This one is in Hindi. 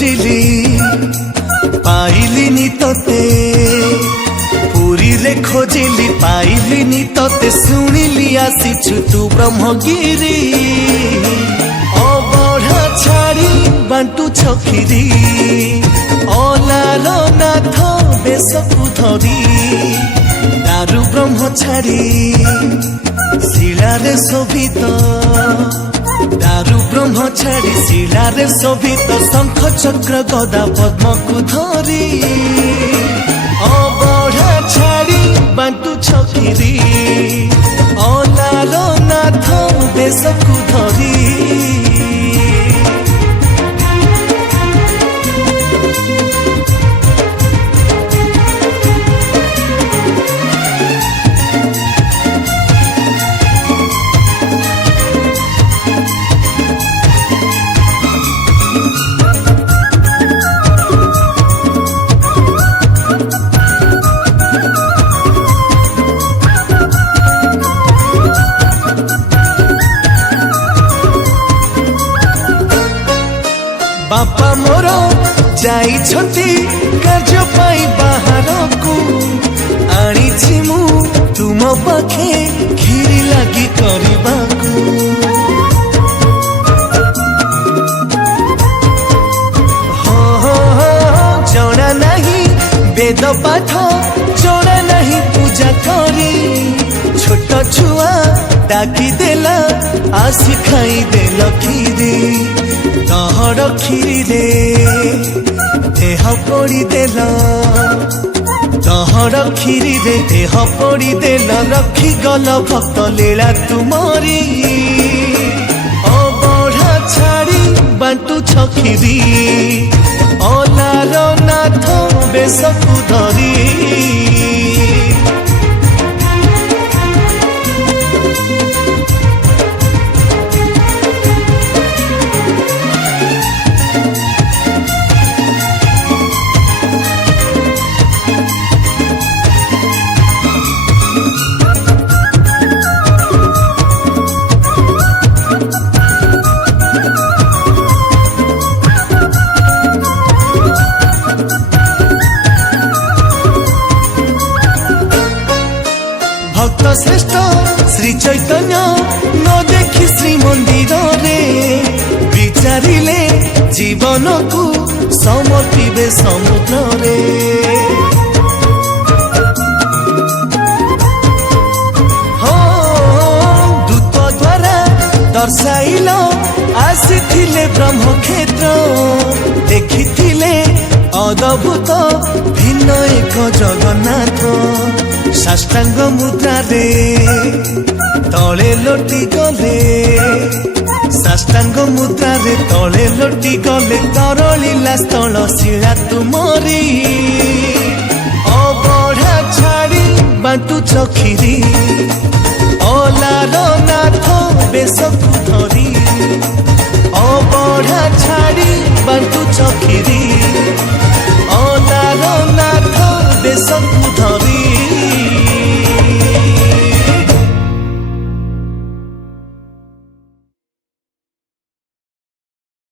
खोजिली पाइलिनी तोते पुरी रे खोजिली पाइलिनी तोते शुणिली आसीछु तू ब्रह्मगिरी अबढ़ा छाड़ी बांटू छखिरी अलालो नाथ बेसकु धरी दारु ब्रह्म छाड़ी शिलारे शोभित दारु ब्रह्म छाड़ी शिलारे शोभित शंख चक्र गदा पद्म को धरी अबढ़ा छाड़ी बांटू छकिरी अलालो नाथ देश को धरी बापा मोर जाइछंती कार्य पाई बाहर को आनी मु तुम पाखे खीरी लगी करबा को जना नहीं वेद पाठ जना नहीं पूजा करी छोट छुआ डाकी देला आसी खाई देल खीरी तहर खीरी रे देह पड़ी देल तहर खीरी रे देह पड़ी देल रखी गल भक्त लीला तुमरी अबढ़ा छाड़ी बांटू छखिरी अलालो नाथ बेसकु धरी भक्त श्रेष्ठ श्री चैतन्य न देखी श्री मंदिर रे विचारिले जीवन को समर्पिबे समुद्र रे दूत द्वारा दर्शाइल आसीथिले ब्रह्मक्षेत्र देखिथिले अद्भुत भिन्न एक जगन्नाथ साष्टांग मुद्रा रे तले लोटी गले साष्टांग मुद्रा रे तले लोटी गले तरलीला स्थल शिला तुमरी अबढ़ा छाड़ी बांटू छखिरी अलालो नाथ बेसकु धरी अबढ़ा छाड़ी बांटू छखिरी